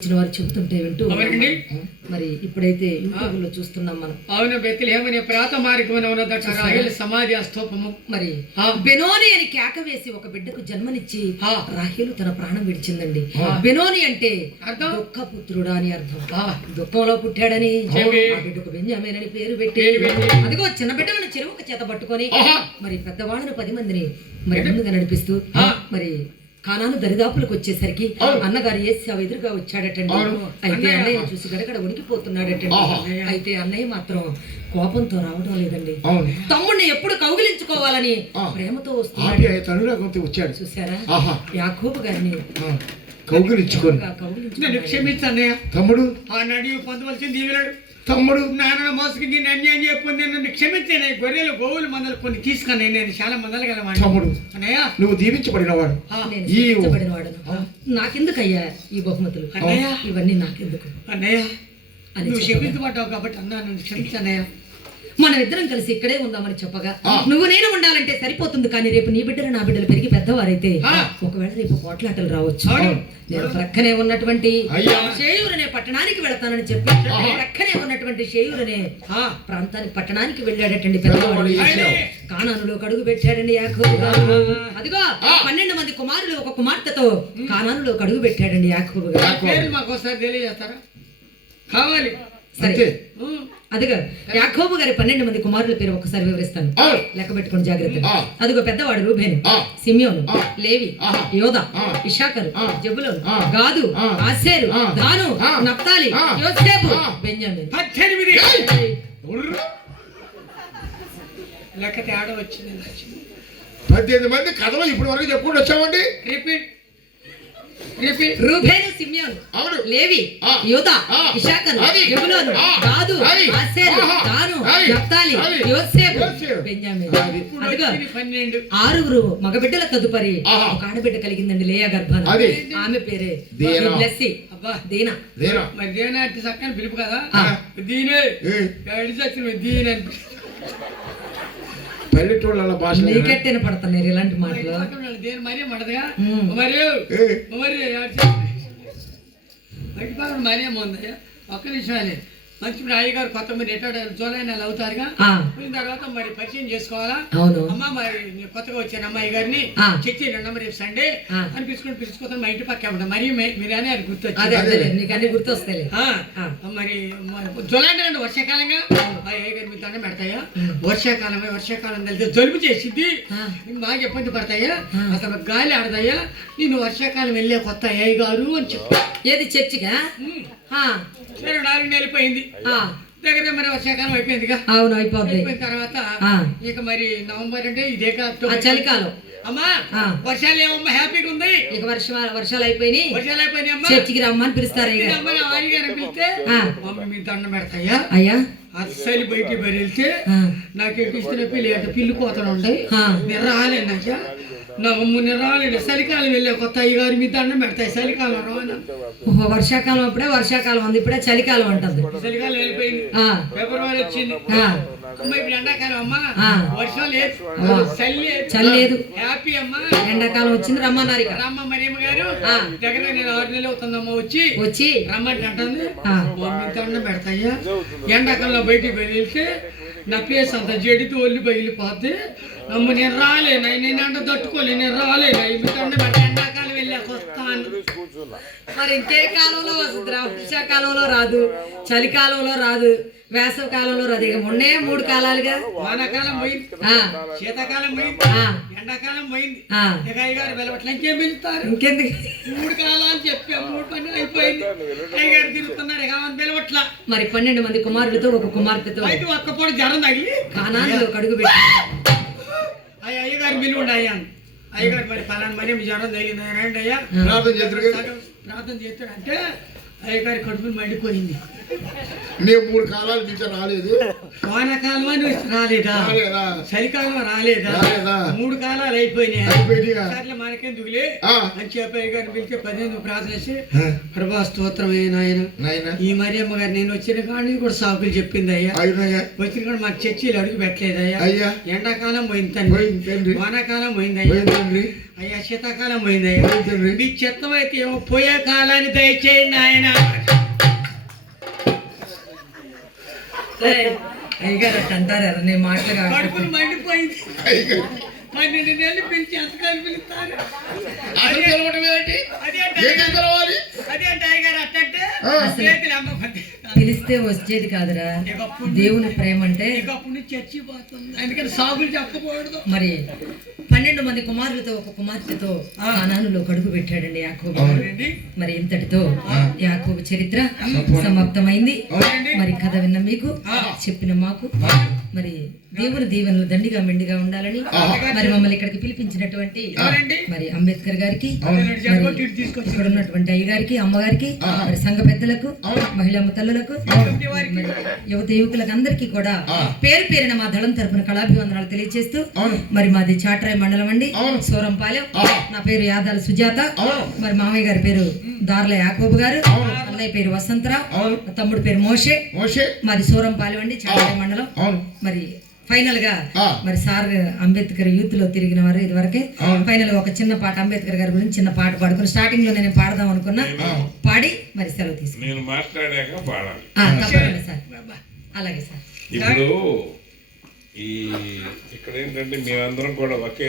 ఇచ్చిన వారు చెబుతుంటే వింటూ అవునండి. మరి ఇప్పుడైతే చూస్తున్నాం మనం అవును బెత్తిలేమని ప్రాత మార్గమున రాహేల్ సమాధి ఆ స్తూపము మరి ఆ. బెనోని అని కేక వేసి ఒక బిడ్డకు జన్మనిచ్చి ఆ. రాహేలు తన ప్రాణం విడిచిందండి బెనోని అంటే అర్థం? దుఃఖపుత్రుడా అని అర్థం ఆ. దుఃఖంలో పుట్టాడని చెవి. ఆ బిడ్డకు బెంజామేన్ అని పేరు పెట్టి పేరు పెట్టి. అదిగో చిన్న బిడ్డలను చెరువుకు చేత పట్టుకొని ఆహా. మరి పెద్దవాళ్ళను పది మందిని మరి ముందుగా నడిపిస్తూ ఆ. మరి కానాను దరిదాపులకు వచ్చేసరికి అన్నగారు ఏసావు ఎదురుగా వచ్చాడటండి? అయితే అన్నయ్య. చూసి గడగడ ఉనికిపోతున్నాడటండి అయితే అన్నయ్య మాత్రం కోపంతో రావడం లేదండి. తమ్ముడిని ఎప్పుడు కౌగిలించుకోవాలని ప్రేమతో వస్తున్నాడు. వచ్చాడు. చూసారా యాకోబు గారిని ఆ, కౌగిలించుకొని. నన్ను కౌగిలించుకున్నాడు క్షమించన్నయ్య తమ్ముడు. ఆనాడు నీవు పొందవలసింది తమ్ముడు నాన్న మోసకి నేను అన్యాయం చెప్పి నన్ను క్షమించాను గొర్రెలు గోవులు మందలు కొన్ని తీసుకుని నేను చాలా మందలు గలవాడిని. తమ్ముడు అన్నయ్య. నువ్వు దీవించబడినవాడు. ఆ, నేను ఈ- శిక్షించబడిన వాడను నాకెందుకయ్యా ఈ బహుమతులు? అన్నయ్య. ఇవన్నీ నాకెందుకు? అన్నయ్య అని నువ్వు. క్షమించబడ్డావు కాబట్టి అన్నా నన్ను క్షమించన్నయ్య మనం ఇద్దరం కలిసి ఇక్కడే ఉందామని చెప్పగా నువ్వు నేను ఉండాలంటే సరిపోతుంది కానీ రేపు నీ బిడ్డలు నా బిడ్డలు పెరిగి పెద్దవారైతే. ఒకవేళ రేపు పోట్లాటలు రావచ్చు. నేను ప్రక్కనే ఉన్నటువంటి. షేయూరనే పట్టణానికి వెళతానని చెప్పి ప్రక్కనే ఉన్నటువంటి షేయూరనే ఆ, ప్రాంతానికి పట్టణానికి వెళ్ళాడటండి పెద్దవాడు. కానానులో కడుగు పెట్టాడండి యాకోబు గారు. అదిగో పన్నెండు మంది కుమారులు ఒక కుమార్తెతో కానానులో కడుగు పెట్టాడండి యాకోబు గారు. మాకు ఒకసారి తెలియజేస్తారా? కావాలి. సరే. అదిగో యాకోబు గారి పన్నెండు మంది కుమారుల పేరు ఒకసారి వివరిస్తాను. లెక్క పెట్టుకోండి జాగ్రత్త. అదిగో పెద్దవాడు రూబేను. సిమియోను. లేవి. యోధ. ఇషాకరు. జబులోను. గాదు. ఆసేరు. దాను. నప్తాలి. యోసేపు. బెంజామిన్ పద్దెనిమిది. లెక్క తేడా వచ్చింది పద్దెనిమిది మంది కథలు ఇప్పటి వరకు చెప్పుకుంటూ వచ్చామండి రిపీట్ రూబేను సిమియోను అవును లేవి. గాదు అది. ఆసేరు. దాను. యోసేపు అదిగో ఆరుగురు మగబిడ్డల తదుపరి ఆహా. ఒక ఆడబిడ్డ కలిగిందండి లేయా గర్భాన అది. ఆమె పేరే దీనా. బ్లెస్సి అబ్బా దీనా దేనా మరి చక్కని పిలుపు కదా. దీనే. పల్లెటూళ్ళ భాష నీకెట్టిన పడుతున్నారు ఇలాంటి మాటలు. మరీ మనదుగా ఉమ్. మరి మరి బయట పక్కన మరీ ఉందయ్యా. ఒక్క నిమిషాలే మంచి అయ్యగారు కొత్త మీరు ఎట్లా జూలై నెల అవుతారుగా. ఆ, పోయిన తర్వాత మరి పరిచయం చేసుకోవాలా? అమ్మ మరి కొత్తగా వచ్చాను అమ్మాయి గారిని. చర్చి రెండమ్మ రేపు సండే. అని పిలుచుకుని పిలుచుకోతాను మా ఇంటి పక్క మరి మీరనే అది గుర్తొచ్చింది. గుర్తొస్తాయి. మరి జులై నెల వర్షాకాలంగా? ఆ ఏ గారి మీ దండం పెడతాయా వర్షాకాలమే వర్షాకాలం వెళ్తే జలుబు. నీకు బాగా ఇబ్బంది పడతాయా? అసలు గాలి ఆడతాయా? నేను వర్షాకాలం వెళ్ళే కొత్త ఏ గారు అని చెప్పి. ఏది చర్చిగా సరే నాలుగు నెలలు పోయింది. దగ్గర మరి వర్షాకాలం అయిపోయిందిగా. అవును అయిపోద్ది. అయిపోయిన తర్వాత. ఇక మరి నవంబర్ అంటే ఇదే అక్టోబర్. చలికాలం. అమ్మా. వర్షాలు ఏమమ్మా హ్యాపీగా ఉంది? ఇక వర్ష వర్షాలు అయిపోయినాయి. వర్షాలు అయిపోయినాయి అమ్మా. చర్చికి రమ్మని పిలుస్తారు ఇక. అమ్మ నా వారి గారిని పిలిస్తే. మమ్మీ మీ దండం పెడతాయా? అయ్యా. అస్సలు బయటికి బరిలితే నాకు ఇస్తున్న పిల్లి అంటే పిల్లి కోతలు ఉంటాయి ఆ. నేను రాలేనయ్యా నా అమ్మ నేను రాలేను. చలికాలం వెళ్ళే కొత్త అయ్యగారు మీ దండం పెడతాయి. చలికాలం రాను ఓహో, వర్షాకాలం అప్పుడే వర్షాకాలం ఉంది ఇప్పుడే చలికాలం అంటుంది. చలికాలం వెళ్ళిపోయింది. ఆ, ఫిబ్రవరి వచ్చింది. ఆ, అమ్మ ఇప్పుడు ఎండాకాలం అమ్మా. ఆ. వర్షం లేదు. చలి లేదు. చలి లేదు. హ్యాపీ అమ్మా. ఎండాకాలం వచ్చింది రమ్మన్నారు ఇక. రామ్మ మరియమ్మ గారు. దగ్గర నేను ఆరు నెలలు అవుతుందమ్మా వచ్చి. వచ్చి. రమ్మంటే అంటుంది. దండం పెడతాయ్యా. ఎండాకాలంలో బయటికి వెళ్తే నా ప్లేస్ అంత జడితో ఒళ్ళు పగిలిపోద్ది అమ్మ నేను రాలేను? నేను ఎండ తట్టుకోలేను నేను రాలేను? వెళ్ళాక వస్తాను మరి ఇంకే కాలంలో వస్తుంది. వర్షాకాలంలో రాదు. చలికాలంలో రాదు. వేసవి కాలంలో రాదు. ఇక మొన్నే మూడు కాలాలుగా. వానాకాలం పోయింది. శీతాకాలం పోయింది. ఆ, ఎండాకాలం పోయింది. ఇక పిలుస్తారు? ఇంకెందుకు? మూడు కాలాలు చెప్పి మూడు పని అయిపోయింది. అయ్యగారు తిరుగుతున్నారు. ఇక పిలవట్ల మరి పన్నెండు మంది కుమారులతో ఒక కుమార్తెతో. అయితే ఒక్క పూట జ్వరం తగిలి కానాల్లో కడుగు పెట్టి. అయ్య అయ్యగారు పిలువండి అయ్యా అయ్యగారు మరి పలానా మరి మీ జ్వరం తగిలింది రండి అయ్యా ప్రార్థన సగం ప్రార్థన చేస్తాడంటే అయ్యగారి కడుపులు మండిపోయింది. నేను మూడు కాలాలు మీతో రాలేదు. వానాకాలం అని రాలేదా? రాలేదా? చలికాలం రాలేదా? రాలేదా? మూడు కాలాలు అయిపోయినాయి. అయిపోయినాయిగా. సర్లే మనకెందుకులే. అని చెప్పి అయ్యగారిని పిలిచి పదిహేను ఆ, ప్రభా స్తోత్రమైన ఆయన నాయనా. ఈ మరియమ్మ గారు నేను వచ్చిన కానీ కూడా సాకులు చెప్పింది అయ్యా. వచ్చిన కూడా మాకు చర్చీలు అడుగు పెట్టలేదు అయ్యా. అయ్యా. ఎండాకాలం పోయింది వానాకాలం పోయింది అయ్యా. శీతాకాలం పోయింది అయ్యా. మీ చిత్తమైతే ఏమో పోయే కాలాన్ని దయచేయండి ఆయన అయ్యగారు అంటారా నేను మాటలు కాదు కడుపులు మండిపోయింది. పన్నెండు నెలలు పిలిచి పిలుస్తారు అదే అట్టంటే. చేతులు అమ్మకండి పిలిస్తే వచ్చేది కాదురా. దేవుని ప్రేమ అంటే చచ్చిపోతుంది. అందుకని సాగులు చెప్పకూడదు. మరి పన్నెండు మంది కుమారులతో ఒక కుమార్తెతో కానానులో కడుగు పెట్టాడండి యాకోబు. మరి ఇంతటితో యాకోబు చరిత్ర సమాప్తమైంది. మరి కథ విన్న మీకు చెప్పిన మాకు. మరి దేవుని దీవెనలు దండిగా మెండిగా ఉండాలని మరి మమ్మల్ని ఇక్కడికి పిలిపించినటువంటి? మరి అంబేద్కర్ గారికి ఇక్కడ ఉన్నటువంటి అయ్యగారికి అమ్మగారికి మరి సంఘ పెద్దలకు మహిళమ్మ తల్లులకు యువత యువకులకు అందరికీ కూడా పేరు పేరున మా దళం తరపున కళాభివందనాలు తెలియజేస్తూ. మరి మాది చాట్రాయ్ మండలం అండి. సూరంపాలెం. నా పేరు యాదాల సుజాత. మరి మామయ్య గారి పేరు దార్ల యాకోబు గారు. అన్నయ్య పేరు వసంతరావు. తమ్ముడు పేరు మోషే. మోషే. మాది సూరంపాలెం అండి చాట్రాయ్ మండలం. మరి ఫైనల్గా. మరి సార్ అంబేద్కర్ యూత్లో తిరిగిన వారు ఇదివరకే. ఫైనల్గా ఒక చిన్న పాట అంబేద్కర్ గారి గురించి చిన్న పాట పాడుకుని స్టార్టింగ్లో నేను పాడదాం అనుకున్నా. పాడి మరి సెలవు తీసుకున్నాను నేను మాట్లాడాక పాడాలి. తప్పకుండా సార్. అలాగే సార్. ఇప్పుడు ఈ ఇక్కడ ఏంటంటే మేమందరం కూడా ఒకే